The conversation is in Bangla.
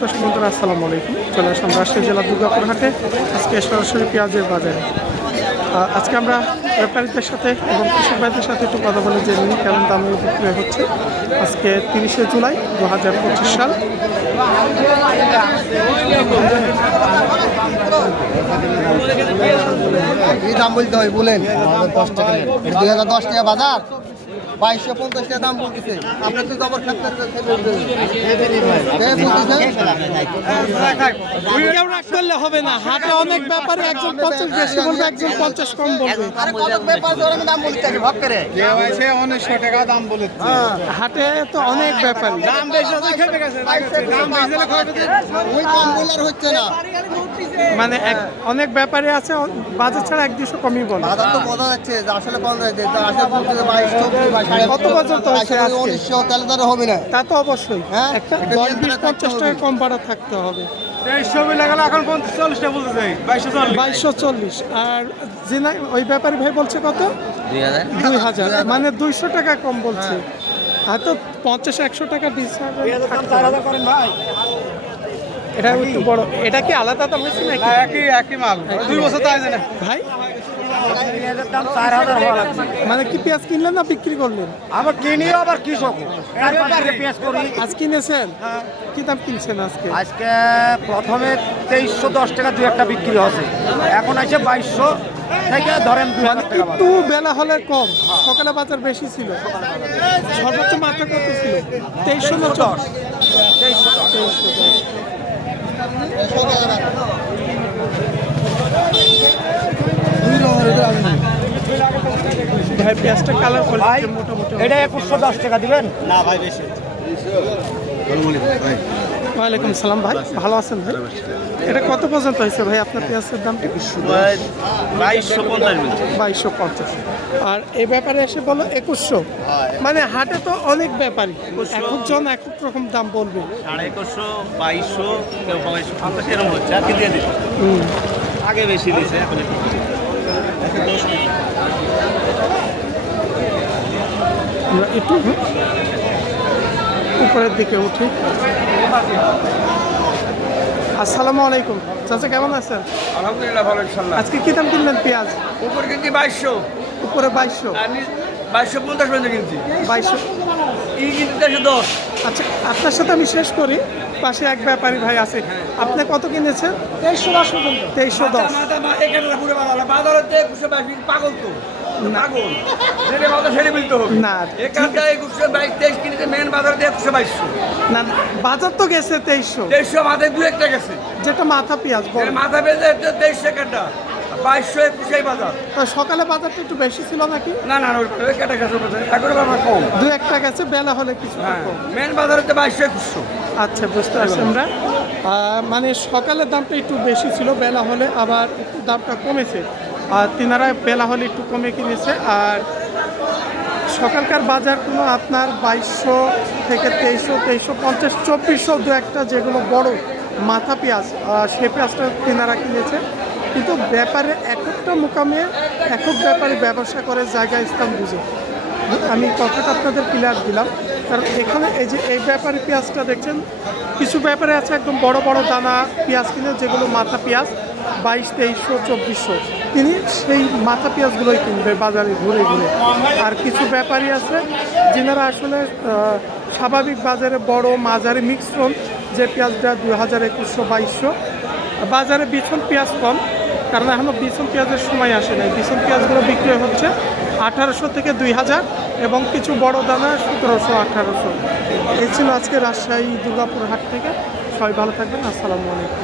দর্শক বন্ধুরা আসসালামু আলাইকুম। চলে আসলাম রাজশাহী জেলার দুর্গাপুর হাটে। আজকে সরাসরি পেঁয়াজের বাজারে। আজকে আমরা ব্যাপারীদের সাথে এবং কৃষক ভাইদের সাথে একটু কথা বলে জেনে নিই কেমন দামে বিক্রি হচ্ছে। আজকে তিরিশে জুলাই দু হাজার পঁচিশ সাল। দাম বলতে হয়, বলেন। দুই হাজার দশ টাকা বাজার। বাইশশো পঞ্চাশ টাকা দাম বলতেছে। আপনি তো জবর খেপ করলে হবে না। হাটে অনেক ব্যাপারে একজন পঞ্চাশ বেশি বলবে একজন পঞ্চাশ কম বলবে। দাম বলতে হবে ভাগ করে। হাটে তো অনেক ব্যাপারী। ওই কম হচ্ছে না। মানে অনেক ব্যাপারী আছে বাজার ছাড়া এক দুশো কমই বলে। বাজার তো বোঝা যাচ্ছে যে আসলে আসলে বলতেছে বাইশ চব্বিশ কত পর্যন্ত উনিশশো তাহলে তার হবে না। তা তো অবশ্যই। হ্যাঁ, একটা দশ বিশ পঞ্চাশ টাকা কম ভাড়া থাকতে হবে। এখন চল্লিশটা বলতে চাই বাইশশো চল্লিশ। আর ওই ব্যাপারী ভাই বলছে কত? দুই হাজার। মানে দুইশো টাকা কম বলছে। হয়তো পঞ্চাশ একশো টাকা ডিসকাউন্ট এটা একটু বড়। এটা কি আলাদা দাম হয়েছে নাকি? একই একই মাল। দুই বছর তো না। ভাই? মানে কি পেঁয়াজ কিনলেন না বিক্রি করলেন? আবার কিনি আবার কৃষক পেঁয়াজ করি। আজ কিনেছেন? কি দাম কিনছেন আজকে? আজকে প্রথমে তেইশশো দশ টাকা দু একটা বিক্রি হচ্ছে এখন আছে বাইশশো থেকে ধরেন দুই মানে হাজার টাকা একটু বেলা হলে কম। সকালে বাজার বেশি ছিল। সর্বোচ্চ মাত্রা কত ছিল? তেইশশো না দশ। তেইশশো তেইশশো দশ ভাই পেঁয়াজটা কালার ভাই কোয়ালিটি মোটামুটি এটা একুশশো দশ টাকা দিবেন? ওয়ালাইকুম সালাম ভাই ভালো আছেন ভাই? এটা কত পর্যন্ত হয়েছে ভাই আপনার পেঁয়াজের দামটা বাইশশো পঞ্চাশ বাইশশো পঞ্চাশ। আর এই ব্যাপারে এসে বলো একুশশো। মানে হাটে তো অনেক ব্যাপারী একক জন একক রকম দাম বলবে। সাড়ে একুশশো বাইশশো কেউ বাইশশো পঞ্চাশ এরকম হচ্ছে। আর কি দিয়ে দিচ্ছে আগে বেশি দিয়েছে এখন একটু আমরা একটু উপরের দিকে উঠি। আসসালামু আলাইকুম। চাচা কেমন আছেন? আলহামদুলিল্লাহ ভালো ইনশাল্লাহ আজকে কি দাম কিনলেন? পেঁয়াজ? উপর কিনছি বাইশশো। উপরে বাইশশো। বাইশশো পঞ্চাশ পর্যন্ত কিনছি। বাইশশো। দশ। আচ্ছা আপনার সাথে আমি শেষ করি। পাশে এক ব্যাপারী ভাই আছে। আপনি কত কিনেছেন? তেইশশো দশ তেইশশো দশ। বাইশ পাগল তো। সেটা বাজার সেটা মিলতে হবে। না এখানটা একুশশো বাইশ তেইশ কিনেছে মেন বাজারে একশো বাইশশো। না বাজার তো গেছে তেইশশো। তেইশশো মাথায় দু একটা গেছে। যেটা মাথা পেঁয়াজ মাথা সেকেন্ডটা বাইশশো বাজার। সকালে বাজারটা একটু বেশি ছিল নাকি? না না ওই ওই কেটে গেছে এখন কম। দু একটা গেছে বেলা হলে কিছু হ্যাঁ মেন বাজার তো বাইশশো একুশশো। আচ্ছা বুঝতে পারছি আমরা। মানে সকালের দামটা একটু বেশি ছিল বেলা হলে আবার একটু দামটা কমেছে। আর তিনারা বেলা হলে একটু কমে কিনেছে। আর সকালকার বাজার কোনো আপনার বাইশশো থেকে তেইশশো তেইশশো পঞ্চাশ, চব্বিশশো দু একটা যেগুলো বড় মাথা পেঁয়াজ সে পেঁয়াজটা তিনারা কিনেছে। কিন্তু ব্যাপারে এক একটা মোকামে, একক ব্যাপারে ব্যবসা করে জায়গা স্থান বুঝে। আমি কথাটা আপনাদের ক্লিয়ার দিলাম। কারণ এখানে এই যে এই ব্যাপারে পেঁয়াজটা দেখছেন, কিছু ব্যাপারে আছে একদম বড় বড় দানা পেঁয়াজ কিনে, যেগুলো মাথা পেঁয়াজ, বাইশ, তেইশশো, চব্বিশশো। তিনি সেই মাথা পেঁয়াজগুলোই কিনবে বাজারে ঘুরে ঘুরে। আর কিছু ব্যাপারী আছে যিনারা আসলে স্বাভাবিক বাজারে বড়, মাঝারি মিশ্রণ যে পেঁয়াজটা দুই হাজার একুশশো বাইশশো। বাজারে বিছন পেঁয়াজ কম, কারণ এখনও বিছন পেঁয়াজের সময় আসে নাই। বিছন পেঁয়াজগুলো বিক্রি হচ্ছে আঠারোশো থেকে দুই হাজার এবং কিছু বড় দানা সতেরোশো, আঠারোশো। এই ছিল আজকে রাজশাহী দুর্গাপুর হাট থেকে। সবাই ভালো থাকবেন। আসসালামু আলাইকুম।